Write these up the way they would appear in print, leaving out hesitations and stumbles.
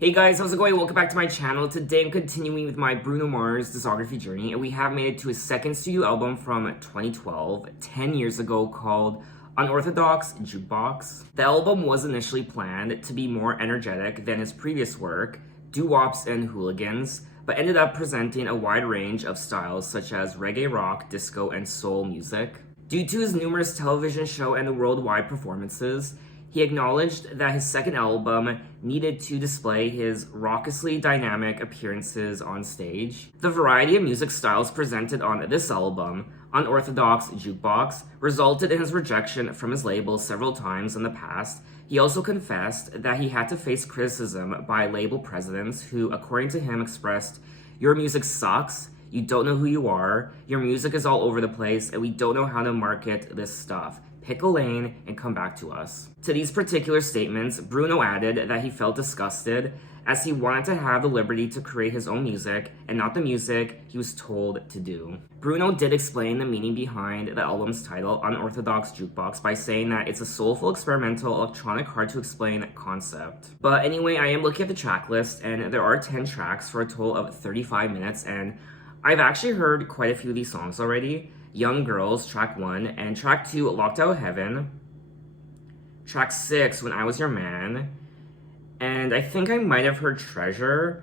Hey guys, how's it going? Welcome back to my channel. Today I'm continuing with my Bruno Mars discography journey, and we have made it to his second studio album from 2012, 10 years ago, called Unorthodox Jukebox. The album was initially planned to be more energetic than his previous work, Doo-wops and Hooligans, but ended up presenting a wide range of styles such as reggae rock, disco, and soul music. Due to his numerous television show and worldwide performances, he acknowledged that his second album needed to display his raucously dynamic appearances on stage. The variety of music styles presented on this album, Unorthodox Jukebox, resulted in his rejection from his label several times in the past. He also confessed that he had to face criticism by label presidents who, according to him, expressed, "Your music sucks, you don't know who you are, your music is all over the place, and we don't know how to market this stuff. Pick a lane and come back to us." To these particular statements, Bruno added that he felt disgusted as he wanted to have the liberty to create his own music and not the music he was told to do. Bruno did explain the meaning behind the album's title, Unorthodox Jukebox, by saying that it's a soulful, experimental, electronic, hard-to-explain concept. But anyway, I am looking at the track list, and there are 10 tracks for a total of 35 minutes, and I've actually heard quite a few of these songs already. Young Girls, track 1, and track 2, Locked Out of Heaven, track 6, When I Was Your Man, and I think I might have heard Treasure,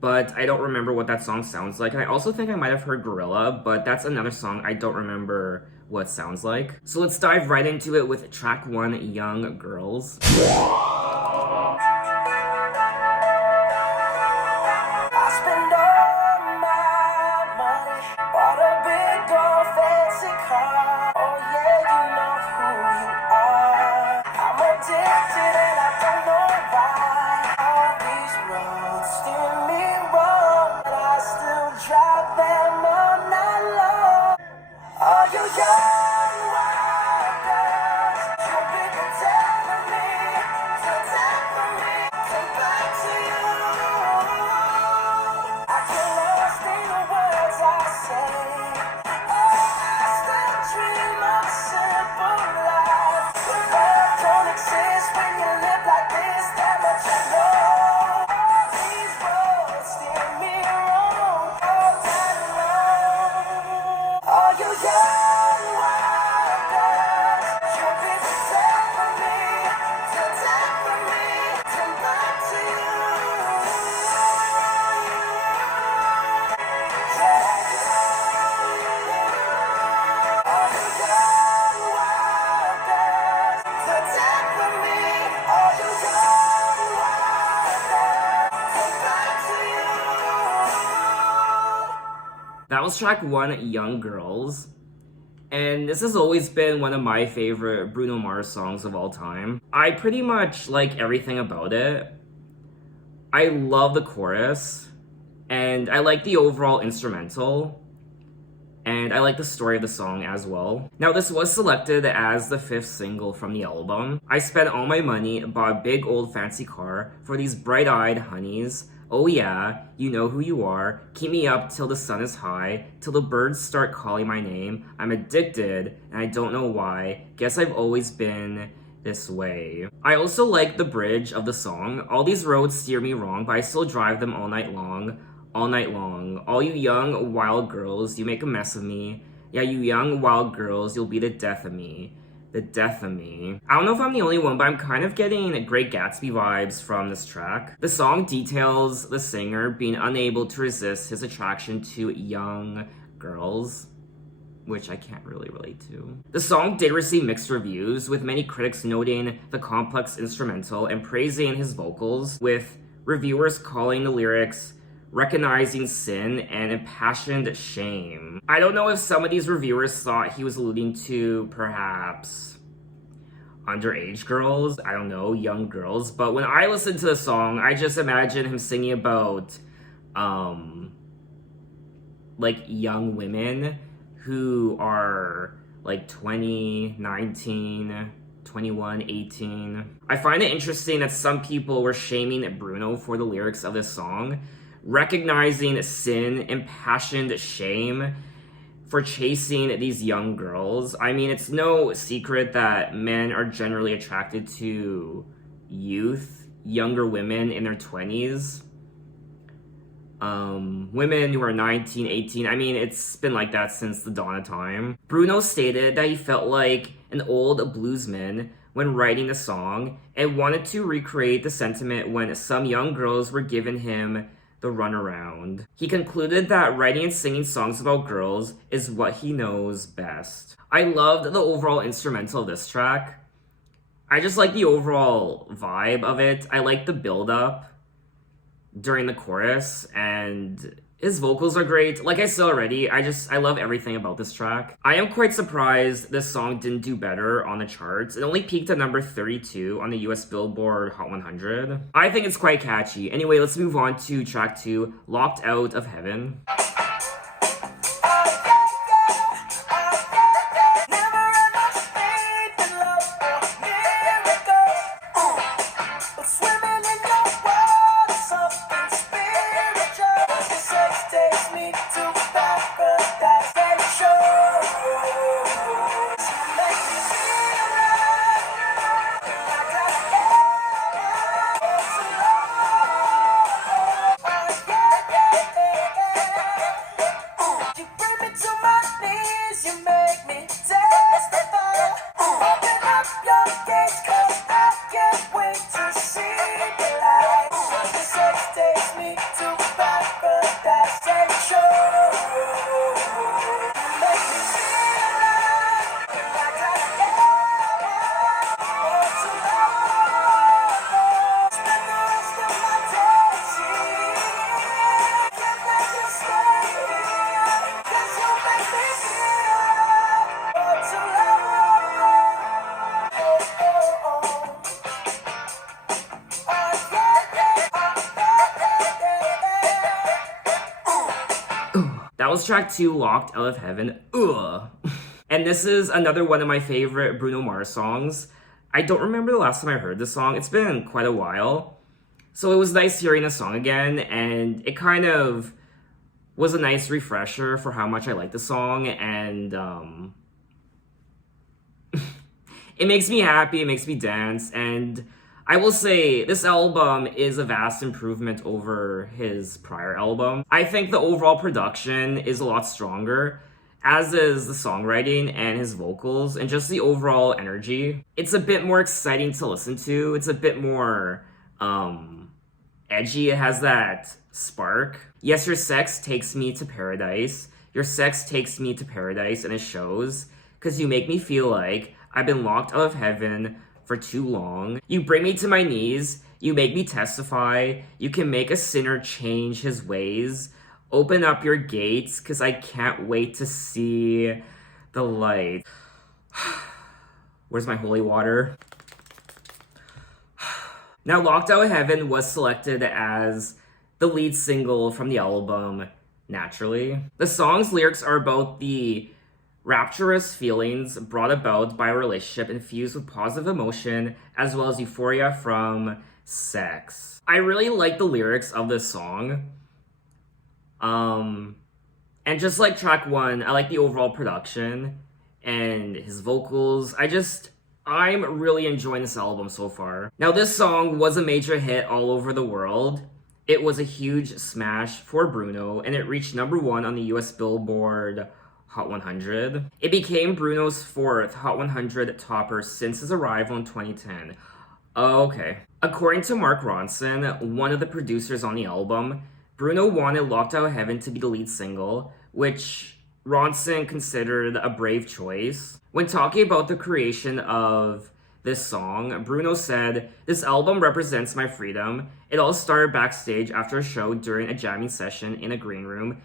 but I don't remember what that song sounds like. And I also think I might have heard Gorilla, but that's another song I don't remember what it sounds like. So let's dive right into it with track 1, Young Girls. That was track 1, Young Girls, and this has always been one of my favorite Bruno Mars songs of all time. I pretty much like everything about it. I love the chorus, and I like the overall instrumental, and I like the story of the song as well. Now, this was selected as the 5th single from the album. I spent all my money, bought a big old fancy car for these bright-eyed honeys. Oh yeah, you know who you are. Keep me up till the sun is high, till the birds start calling my name. I'm addicted, and I don't know why. Guess I've always been this way. I also like the bridge of the song. All these roads steer me wrong, but I still drive them all night long. All night long. All you young, wild girls, you make a mess of me. Yeah, you young, wild girls, you'll be the death of me. The death of me. I don't know if I'm the only one, but I'm kind of getting Great Gatsby vibes from this track. The song details the singer being unable to resist his attraction to young girls, which I can't really relate to. The song did receive mixed reviews, with many critics noting the complex instrumental and praising his vocals, with reviewers calling the lyrics recognizing sin and impassioned shame. I don't know if some of these reviewers thought he was alluding to perhaps underage girls, I don't know, young girls, but when I listen to the song, I just imagine him singing about like young women who are like 20, 19, 21, 18. I find it interesting that some people were shaming Bruno for the lyrics of this song, recognizing sin, impassioned shame for chasing these young girls. I mean, it's no secret that men are generally attracted to youth younger women in their 20s. Women who are 19, 18. I mean, it's been like that since the dawn of time. Bruno stated that he felt like an old bluesman when writing the song and wanted to recreate the sentiment when some young girls were giving him the runaround. He concluded that writing and singing songs about girls is what he knows best. I loved the overall instrumental of this track. I just like the overall vibe of it. I like the build-up during the chorus, and his vocals are great. Like I said already, I love everything about this track. I am quite surprised this song didn't do better on the charts. It only peaked at number 32 on the US Billboard Hot 100. I think it's quite catchy. Anyway, let's move on to track 2, Locked Out of Heaven. That was track 2, Locked Out of Heaven. Ugh. And this is another one of my favorite Bruno Mars songs. I don't remember the last time I heard this song. It's been quite a while. So it was nice hearing the song again, and it kind of was a nice refresher for how much I like the song, and it makes me happy, it makes me dance, and I will say this album is a vast improvement over his prior album. I think the overall production is a lot stronger, as is the songwriting and his vocals and just the overall energy. It's a bit more exciting to listen to. It's a bit more edgy. It has that spark. Yes, your sex takes me to paradise. Your sex takes me to paradise, and it shows, because you make me feel like I've been locked out of heaven for too long. You bring me to my knees. You make me testify. You can make a sinner change his ways. Open up your gates, because I can't wait to see the light. Where's my holy water? Now, Locked Out of Heaven was selected as the lead single from the album, Naturally. The song's lyrics are about the rapturous feelings brought about by a relationship infused with positive emotion, as well as euphoria from sex. I really like the lyrics of this song. And just like track 1, I like the overall production and his vocals. I'm really enjoying this album so far. Now, this song was a major hit all over the world. It was a huge smash for Bruno, and it reached number 1 on the US Billboard Hot 100. It became Bruno's 4th Hot 100 topper since his arrival in 2010. Okay. According to Mark Ronson, one of the producers on the album, Bruno wanted Locked Out of Heaven to be the lead single, which Ronson considered a brave choice. When talking about the creation of this song, Bruno said, "This album represents my freedom. It all started backstage after a show during a jamming session in a green room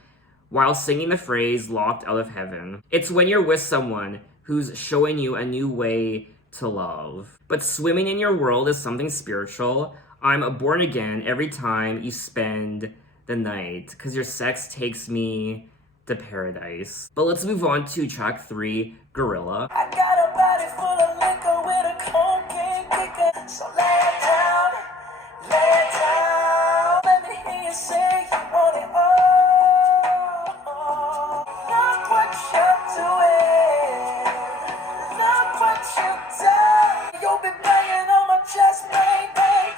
while singing the phrase locked out of heaven. It's when you're with someone who's showing you a new way to love. But swimming in your world is something spiritual. I'm born again every time you spend the night, because your sex takes me to paradise." But let's move on to track 3, Gorilla. I got a body full of liquor with a cocaine kicker, so lay it down, lay it down. Let me hear you say you want it all. Look what you're doing, look what you've done. You've been banging on my chest, bang, bang.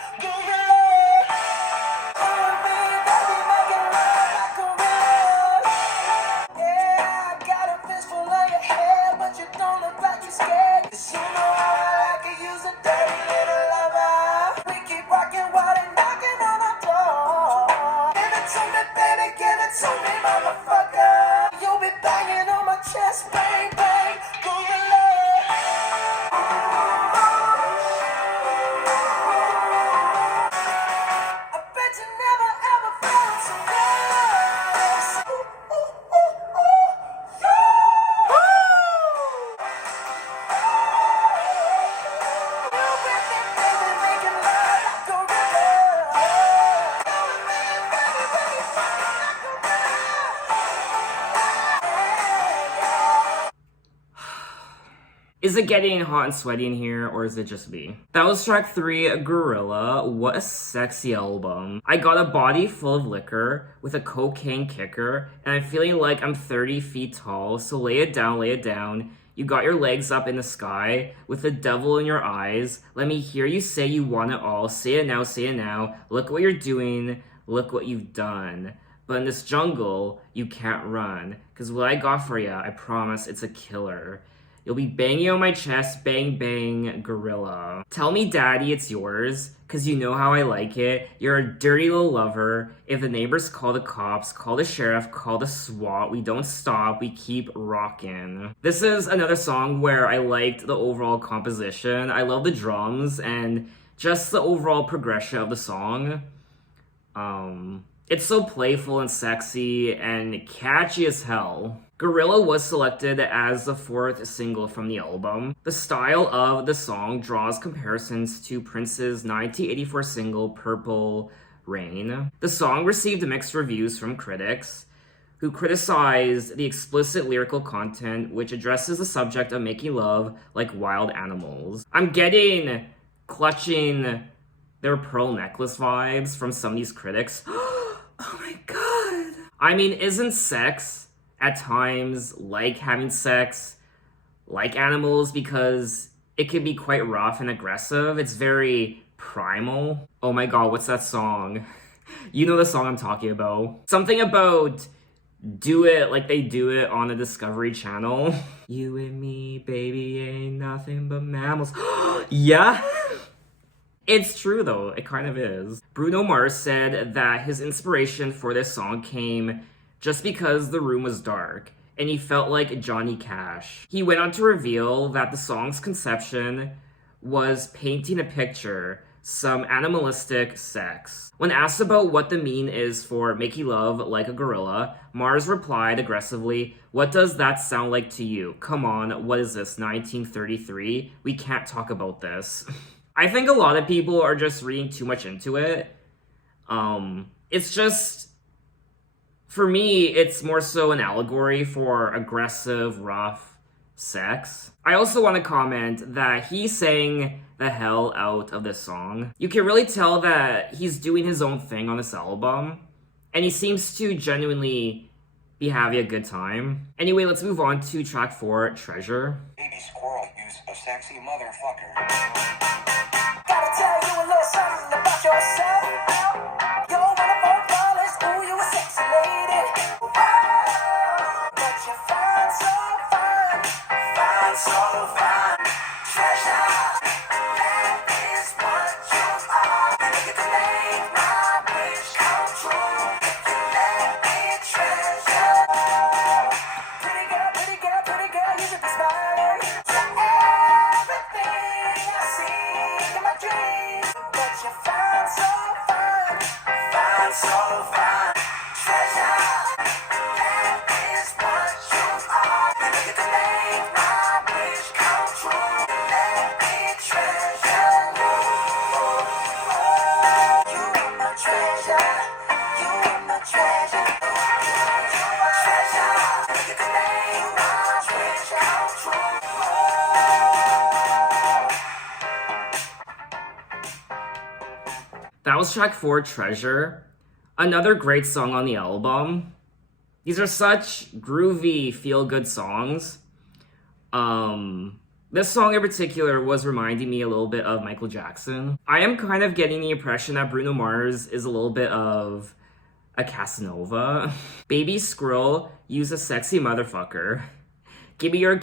Is it getting hot and sweaty in here, or is it just me? That was track 3, Gorilla. What a sexy album. I got a body full of liquor with a cocaine kicker, and I'm feeling like I'm 30 feet tall, so lay it down, lay it down. You got your legs up in the sky with the devil in your eyes. Let me hear you say you want it all. Say it now, say it now. Look what you're doing. Look what you've done. But in this jungle, you can't run. Cause what I got for ya, I promise it's a killer. You'll be banging on my chest, bang bang, gorilla. Tell me daddy it's yours, cause you know how I like it. You're a dirty little lover. If the neighbors call the cops, call the sheriff, call the SWAT, we don't stop, we keep rockin'. This is another song where I liked the overall composition. I love the drums and just the overall progression of the song. It's so playful and sexy and catchy as hell. Gorilla was selected as the 4th single from the album. The style of the song draws comparisons to Prince's 1984 single Purple Rain. The song received mixed reviews from critics, who criticized the explicit lyrical content which addresses the subject of making love like wild animals. I'm getting clutching their pearl necklace vibes from some of these critics. Oh my god. I mean, isn't sex at times like having sex like animals, because it can be quite rough and aggressive? It's very primal. Oh my god, what's that song? You know the song I'm talking about. Something about do it like they do it on the Discovery Channel. You and me, baby, ain't nothing but mammals. Yeah. It's true though, it kind of is. Bruno Mars said that his inspiration for this song came just because the room was dark and he felt like Johnny Cash. He went on to reveal that the song's conception was painting a picture, some animalistic sex. When asked about what the mean is for making love like a gorilla, Mars replied aggressively, "What does that sound like to you? Come on, what is this, 1933? We can't talk about this." I think a lot of people are just reading too much into it. It's just, for me, it's more so an allegory for aggressive, rough sex. I also want to comment that he sang the hell out of this song. You can really tell that he's doing his own thing on this album, and he seems to genuinely be having a good time. Anyway, let's move on to track 4, Treasure. Baby squirrel, use a sexy motherfucker. Gotta tell you a little something about yourself. You're one of our flawless, ooh, you a sexy lady. But you're fine, so fine. Fine, so fine. Treasure, that is what you are. You get to make my wish come true. You let me treasure. Pretty girl, pretty girl, pretty girl, you should be smiling. You're everything I see in my dreams. But you're fine, so fine. Fine, so fine. Treasure, that is what you are. You get to make my wish come true. You let me treasure you. You are my treasure. You are my treasure. Treasure, you get to make my wish come true. That was track 4, Treasure. Another great song on the album. These are such groovy, feel-good songs. This song in particular was reminding me a little bit of Michael Jackson. I am kind of getting the impression that Bruno Mars is a little bit of a Casanova. Baby squirrel, use a sexy motherfucker. Give me your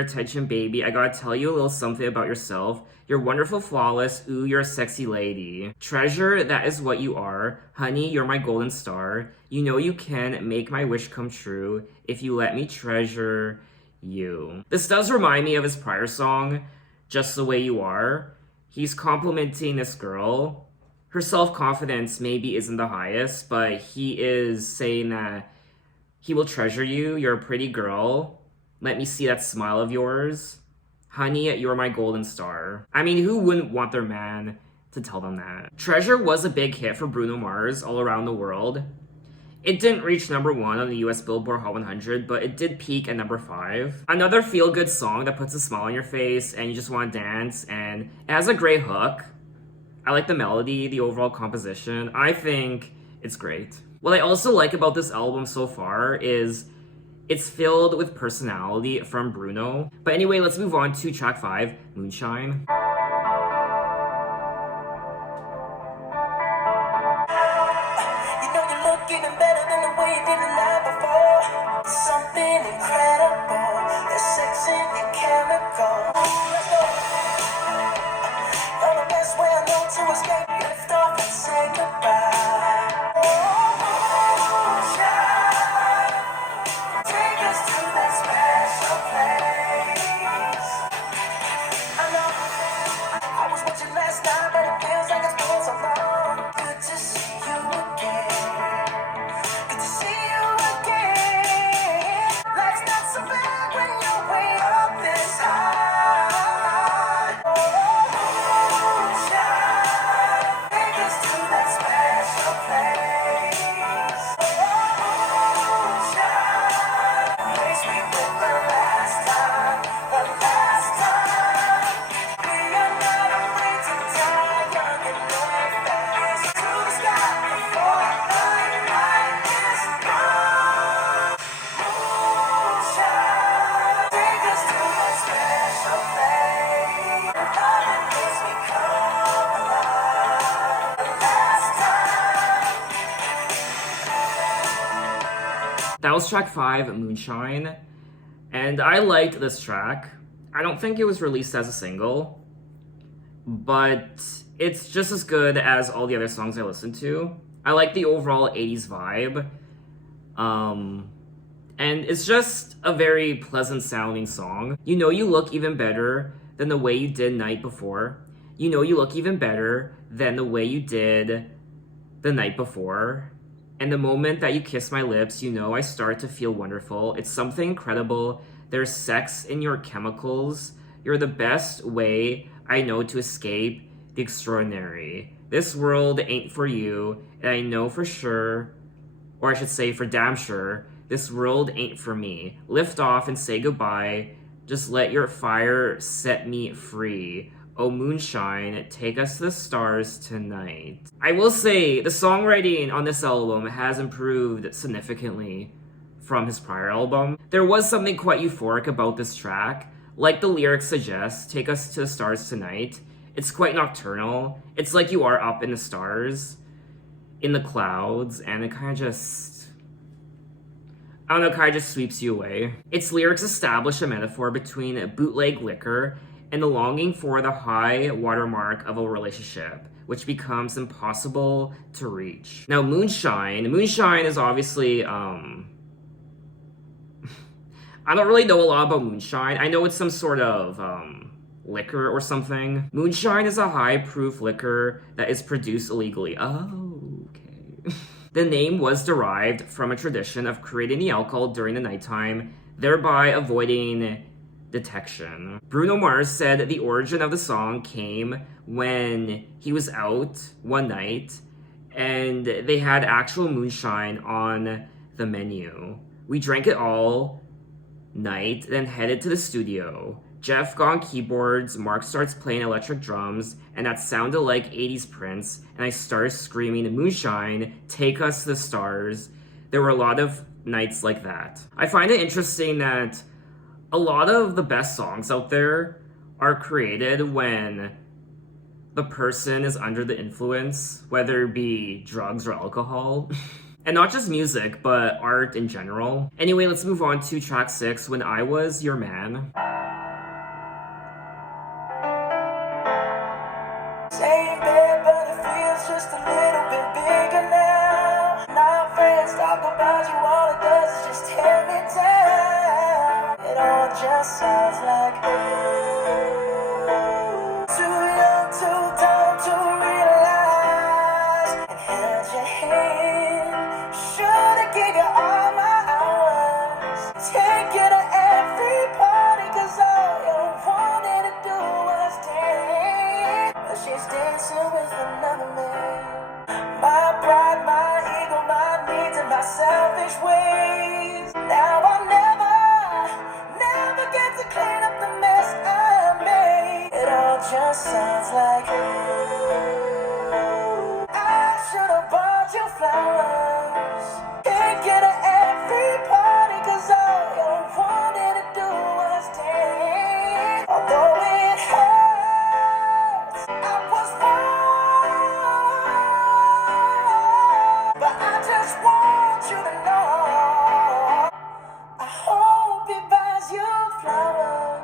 attention, baby. I gotta tell you a little something about yourself. You're wonderful, flawless. Ooh, you're a sexy lady. Treasure, that is what you are. Honey, you're my golden star. You know you can make my wish come true if you let me treasure you. This does remind me of his prior song, Just the Way You Are. He's complimenting this girl. Her self-confidence maybe isn't the highest, but he is saying that he will treasure you. You're a pretty girl. Let me see that smile of yours. Honey, you're my golden star. I mean, who wouldn't want their man to tell them that? Treasure was a big hit for Bruno Mars all around the world. It didn't reach number 1 on the US Billboard Hot 100, but it did peak at number 5. Another feel-good song that puts a smile on your face and you just want to dance, and it has a great hook. I like the melody, the overall composition. I think it's great. What I also like about this album so far is it's filled with personality from Bruno. But anyway, let's move on to track 5, Moonshine. You know you look even better than the way you did the night before. Something incredible. Your sex and your chemical. Let's go. You're the best way I know to escape. Lift off and say goodbye. Moonshine, take us to that special place. I know I was watching last night, but it feels like it's been so long. Good to see you again. Good to see you again. Life's not so bad when you're way up this high. Moonshine, take us to that special place. Moonshine, place we went the last time. The last time. We are not afraid to die young and live fast. To the sky before the night is gone. Moonshine, take us to that special place. Love makes me come alive. The last time. That was track 5, Moonshine. And I liked this track. I don't think it was released as a single, but it's just as good as all the other songs I listened to. I like the overall 80s vibe. And it's just a very pleasant sounding song. You know you look even better than the way you did night before. You know you look even better than the way you did the night before. And the moment that you kiss my lips, you know I start to feel wonderful. It's something incredible. There's sex in your chemicals. You're the best way I know to escape the extraordinary. This world ain't for you, and I know for sure, or I should say for damn sure, this world ain't for me. Lift off and say goodbye. Just let your fire set me free. Oh, Moonshine, take us to the stars tonight. I will say, the songwriting on this album has improved significantly from his prior album. There was something quite euphoric about this track. Like the lyrics suggest, take us to the stars tonight. It's quite nocturnal. It's like you are up in the stars, in the clouds, and it kind of just... I don't know, kind of just sweeps you away. Its lyrics establish a metaphor between bootleg liquor and the longing for the high watermark of a relationship, which becomes impossible to reach. Now, Moonshine is obviously, I don't really know a lot about Moonshine. I know it's some sort of, liquor or something. Moonshine is a high-proof liquor that is produced illegally. Oh, okay. The name was derived from a tradition of creating the alcohol during the nighttime, thereby avoiding detection. Bruno Mars said that the origin of the song came when he was out one night and they had actual moonshine on the menu. We drank it all night, then headed to the studio. Jeff got on keyboards, Mark starts playing electric drums, and that sounded like 80s Prince, and I started screaming, Moonshine, take us to the stars. There were a lot of nights like that. I find it interesting that a lot of the best songs out there are created when the person is under the influence, whether it be drugs or alcohol. And not just music, but art in general. Anyway, let's move on to track 6, When I Was Your Man. Same bed, but it feels just a little bit bigger now. Now friends talk about you, all it does is just tear me down. It all just sounds like ooh. Too young, too dumb to realize. And held your hand. Should've gave you all my hours. Take you to every party, 'cause flowers. Can't get to every party, 'cause all you wanted to do was dance. Although it hurts, I was wrong. But I just want you to know, I hope he buys you flowers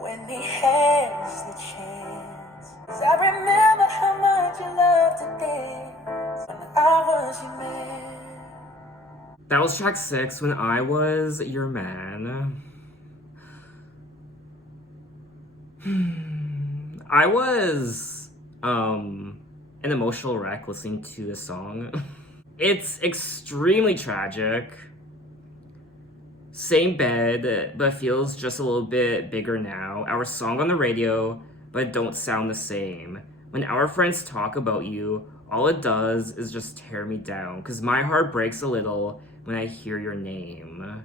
when he has the chance. 'Cause I remember how much you loved to dance when I was your man. That was track 6, When I Was Your Man. I was an emotional wreck listening to this song. It's extremely tragic. Same bed, but feels just a little bit bigger now. Our song on the radio, but don't sound the same. When our friends talk about you, all it does is just tear me down, 'cause my heart breaks a little when I hear your name.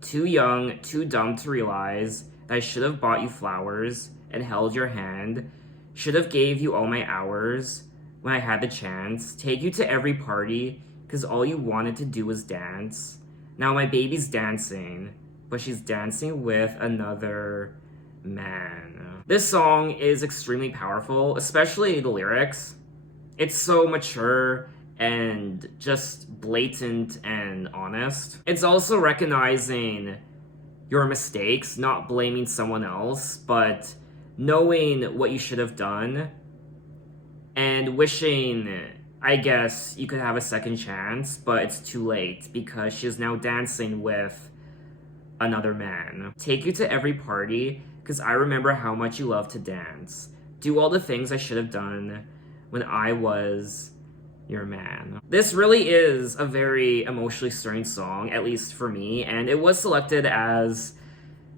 Too young, too dumb to realize that I should have bought you flowers and held your hand. Should have gave you all my hours when I had the chance. Take you to every party, 'cause all you wanted to do was dance. Now my baby's dancing, but she's dancing with another man. This song is extremely powerful, especially the lyrics. It's so mature and just blatant and honest. It's also recognizing your mistakes, not blaming someone else, but knowing what you should have done and wishing, I guess, you could have a second chance, but it's too late because she is now dancing with another man. Take you to every party, because I remember how much you love to dance. Do all the things I should have done when I was your man. This really is a very emotionally stirring song, at least for me, and it was selected as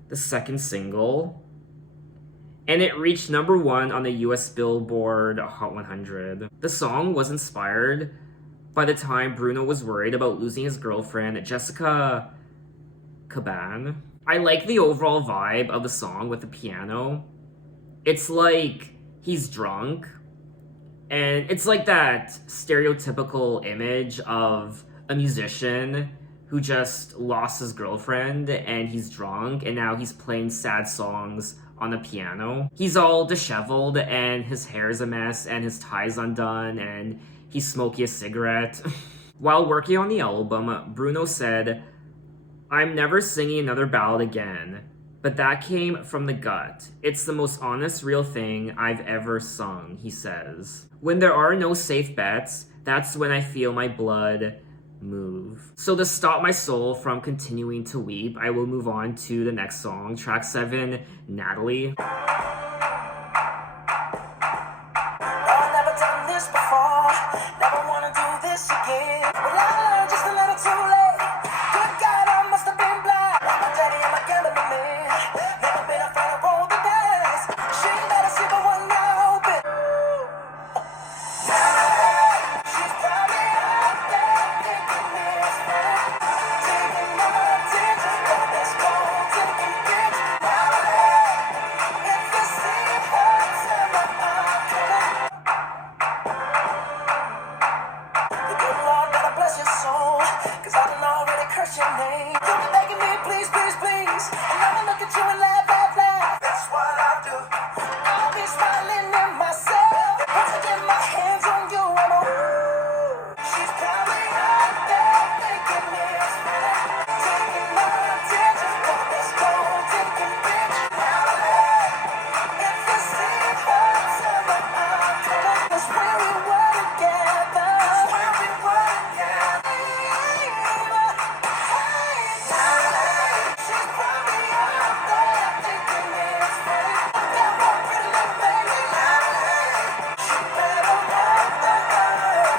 the second single. And it reached number 1 on the US Billboard Hot 100. The song was inspired by the time Bruno was worried about losing his girlfriend, Jessica Caban. I like the overall vibe of the song with the piano. It's like he's drunk, and it's like that stereotypical image of a musician who just lost his girlfriend and he's drunk and now he's playing sad songs on the piano. He's all disheveled and his hair is a mess and his tie's undone and he's smoking a cigarette. While working on the album, Bruno said, "I'm never singing another ballad again, but that came from the gut. It's the most honest, real thing I've ever sung," he says. "When there are no safe bets, that's when I feel my blood move." So to stop my soul from continuing to weep, I will move on to the next song, track 7, Natalie. I've never done this before, never wanna do this again. Well, I learned just a little too late. Good God, I must have been blind. My daddy and my gambling man, never been afraid to roll the dice. She ain't better see the one eye open. She's probably out there thinking this man, taking my attention, but this gold taking bitch. If you see her, tell her I'm coming. The good Lord better bless your soul, 'cause I done already cursed your name. You be begging me, please, please, please, and I'ma look at you and laugh, laugh, laugh. That's what I do. I'll be smiling in myself. Once I get my hands on you, I'm a ooh. She's probably out there thinking this man, taking my attention, but this gold taking bitch. If you see her, tell her I'm coming. 'Cause when we were together, she's probably out there thinking this man. That one pretty little baby, she better walk the line.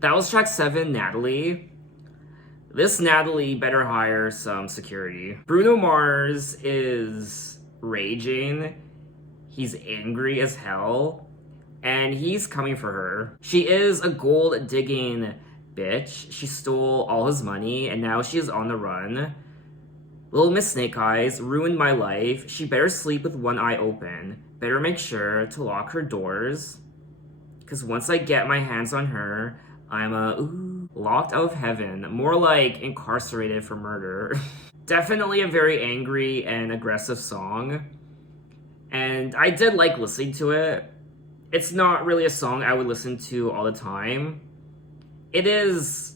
That was track 7, Natalie. This Natalie better hire some security. Bruno Mars is raging. He's angry as hell. And he's coming for her. She is a gold-digging bitch. She stole all his money and now she is on the run. Little Miss Snake Eyes ruined my life. She better sleep with one eye open. Better make sure to lock her doors. Cause once I get my hands on her, I'm locked out of heaven. More like incarcerated for murder. Definitely a very angry and aggressive song. And I did like listening to it. It's not really a song I would listen to all the time. It is,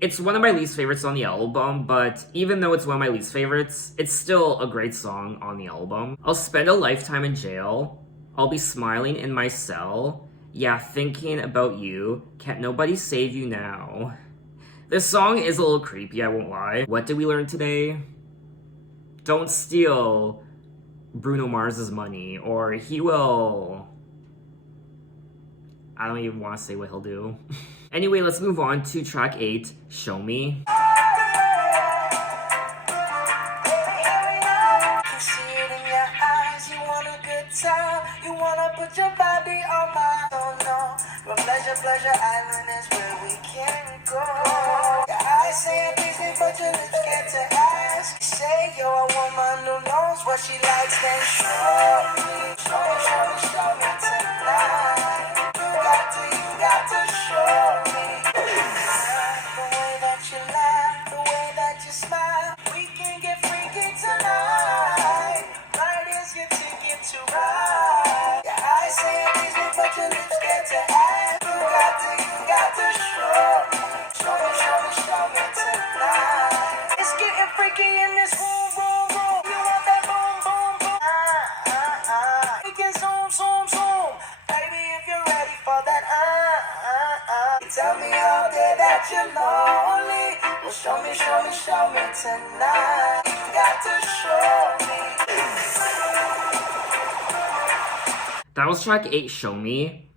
it's one of my least favorites on the album, but even though it's one of my least favorites, it's still a great song on the album. I'll spend a lifetime in jail. I'll be smiling in my cell. Yeah, thinking about you. Can't nobody save you now. This song is a little creepy, I won't lie. What did we learn today? Don't steal Bruno Mars's money, or he will... I don't even want to say what he'll do. Anyway, let's move on to track 8, Show Me. Can see it in your eyes, you want a good time, you wanna put your body on mine. Oh no, but pleasure island is where we can go. Your eyes say I'm busy, but your lips get to ask. You say you're a woman who knows what she likes, then show me tonight. You got to show me. The way that you laugh, the way that you smile, we can get freaky tonight. Right is your ticket to ride. Your eyes say it easy, but your lips get to ask. You got to show me tonight. It's getting freaky in this room. You want that boom, boom, boom. We can zoom. Baby, if you're ready for that, You tell me all day that you're lonely. Well, show me tonight. You got to show me. That was track 8, Show Me.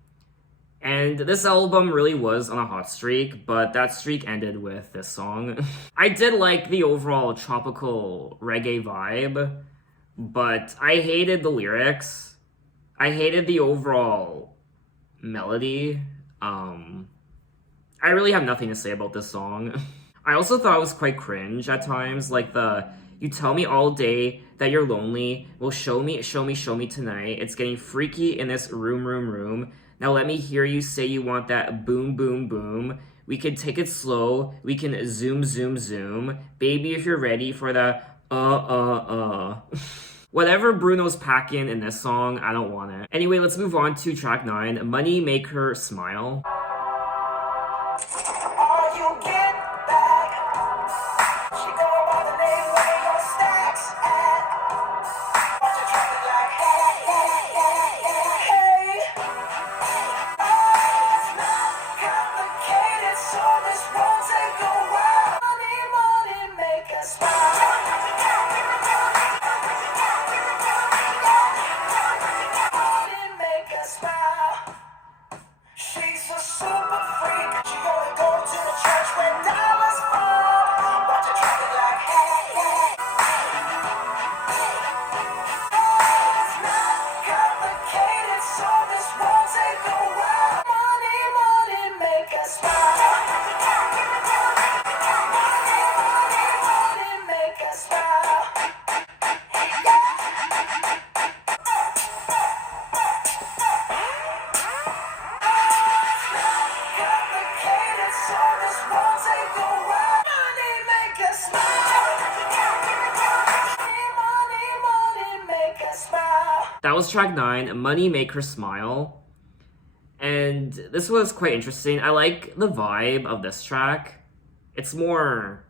And this album really was on a hot streak, but that streak ended with this song. I did like the overall tropical reggae vibe, but I hated the lyrics. I hated the overall melody. I really have nothing to say about this song. I also thought it was quite cringe at times, like you tell me all day that you're lonely. Well, show me tonight. It's getting freaky in this room. Now let me hear you say you want that boom, boom, boom. We can take it slow. We can zoom. Baby, if you're ready for the Whatever Bruno's packing in this song, I don't want it. Anyway, let's move on to track 9, Money Make Her Smile. All you get back. She go by the name where your stacks at. Watch her try to like, hey. It's not complicated, so this won't take a while. Money, make us smile. Make us smile. She's a super freak. She only go to the church when dollars fall. Watch her try to like, hey. It's not complicated, so this won't take a while. Money, make us smile. Money, make us smile. Complicated, so this won't take a while. Money, make us smile. Money, make us smile. That was track 9, Money Make Her Smile. And this was quite interesting. I like the vibe of this track. It's more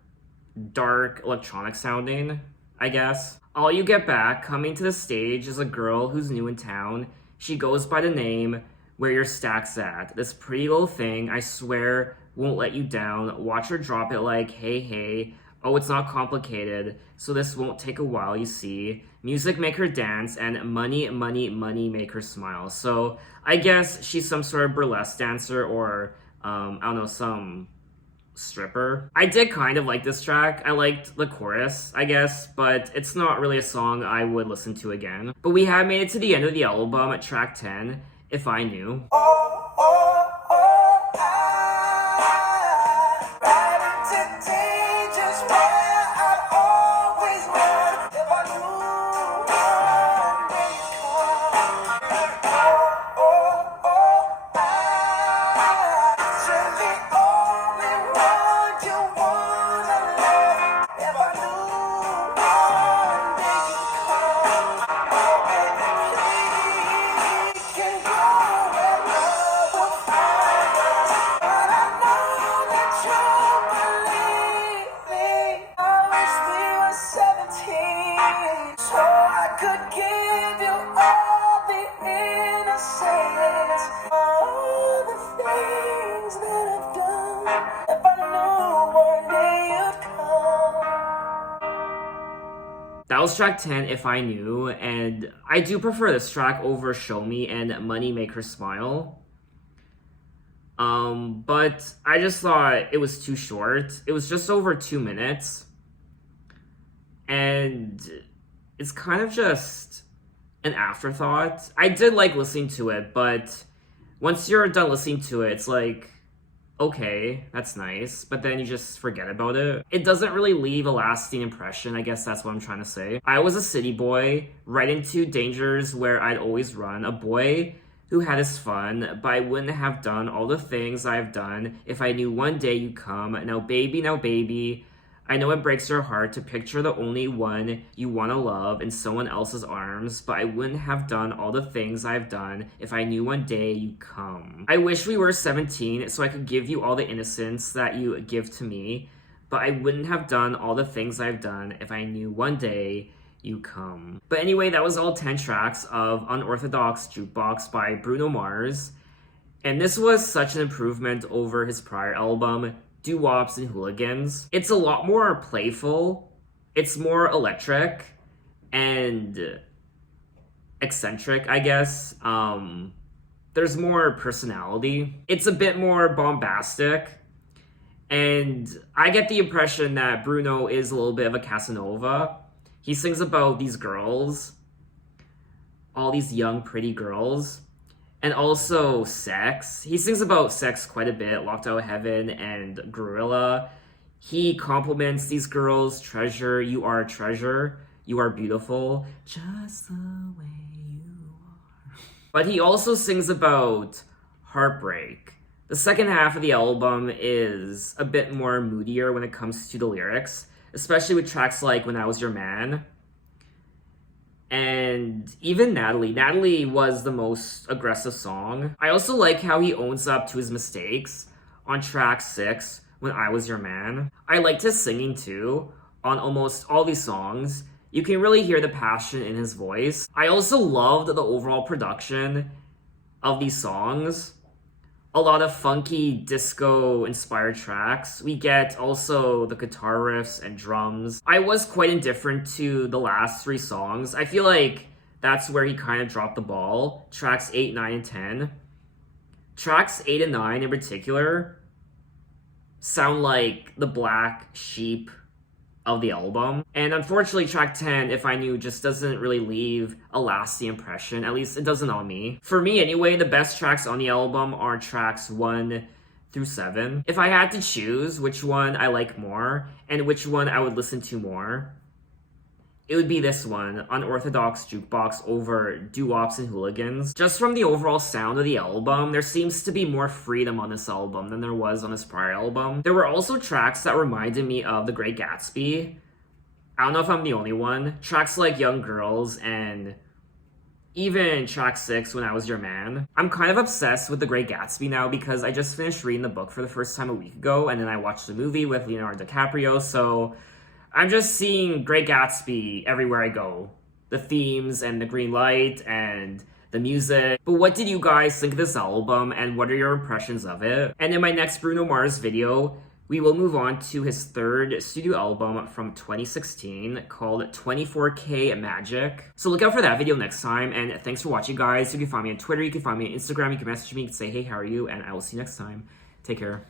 dark, electronic sounding, I guess. All you get back coming to the stage is a girl who's new in town. She goes by the name Where Your Stack's At. This pretty little thing, I swear, won't let you down. Watch her drop it like, hey. Oh, it's not complicated, so this won't take a while, you see. Music make her dance, and money make her smile. So I guess she's some sort of burlesque dancer or, I don't know, some stripper. I did kind of like this track. I liked the chorus, I guess, but it's not really a song I would listen to again. But we have made it to the end of the album at track 10, If I Knew. that was track 10, If I Knew, and I do prefer this track over Show Me and Money Make Her Smile. But I just thought it was too short. It was just over 2 minutes. And it's kind of just an afterthought. I did like listening to it, but once you're done listening to it, it's like, okay, that's nice, but then you just forget about it. It doesn't really leave a lasting impression, I guess that's what I'm trying to say. I was a city boy, right into dangers where I'd always run, a boy who had his fun, but I wouldn't have done all the things I've done if I knew one day you'd come. Now baby, I know it breaks your heart to picture the only one you want to love in someone else's arms, but I wouldn't have done all the things I've done if I knew one day you'd come. I wish we were 17 so I could give you all the innocence that you give to me, but I wouldn't have done all the things I've done if I knew one day you come. But anyway, that was all 10 tracks of Unorthodox Jukebox by Bruno Mars, and this was such an improvement over his prior album, Doo-wops and Hooligans. It's a lot more playful, it's more electric and eccentric, I guess. There's more personality. It's a bit more bombastic, and I get the impression that Bruno is a little bit of a Casanova. He sings about these girls, all these young, pretty girls, and also sex. He sings about sex quite a bit, Locked Out of Heaven and Gorilla. He compliments these girls, treasure, you are a treasure, you are beautiful, just the way you are. But he also sings about heartbreak. The second half of the album is a bit more moodier when it comes to the lyrics, especially with tracks like When I Was Your Man. And even Natalie. Natalie was the most aggressive song. I also like how he owns up to his mistakes on track 6, When I Was Your Man. I liked his singing too. On almost all these songs, you can really hear the passion in his voice. I also loved the overall production of these songs. A lot of funky disco-inspired tracks. We get also the guitar riffs and drums. I was quite indifferent to the last 3 songs. I feel like that's where he kind of dropped the ball. Tracks 8, 9, and 10. Tracks 8 and 9 in particular sound like the black sheep of the album. And unfortunately, track 10, If I Knew, just doesn't really leave a lasting impression. At least it doesn't on me. For me anyway, the best tracks on the album are tracks 1 through 7. If I had to choose which one I like more and which one I would listen to more, it would be this one, Unorthodox Jukebox, over Doo-wops and Hooligans. Just from the overall sound of the album, there seems to be more freedom on this album than there was on his prior album. There were also tracks that reminded me of The Great Gatsby. I don't know if I'm the only one. Tracks like Young Girls and even track 6, When I Was Your Man. I'm kind of obsessed with The Great Gatsby now because I just finished reading the book for the first time a week ago, and then I watched the movie with Leonardo DiCaprio, so I'm just seeing Great Gatsby everywhere I go. The themes and the green light and the music. But what did you guys think of this album and what are your impressions of it? And in my next Bruno Mars video, we will move on to his 3rd studio album from 2016 called 24K Magic. So look out for that video next time, and thanks for watching, guys. You can find me on Twitter, you can find me on Instagram, you can message me, you can say, hey, how are you? And I will see you next time. Take care.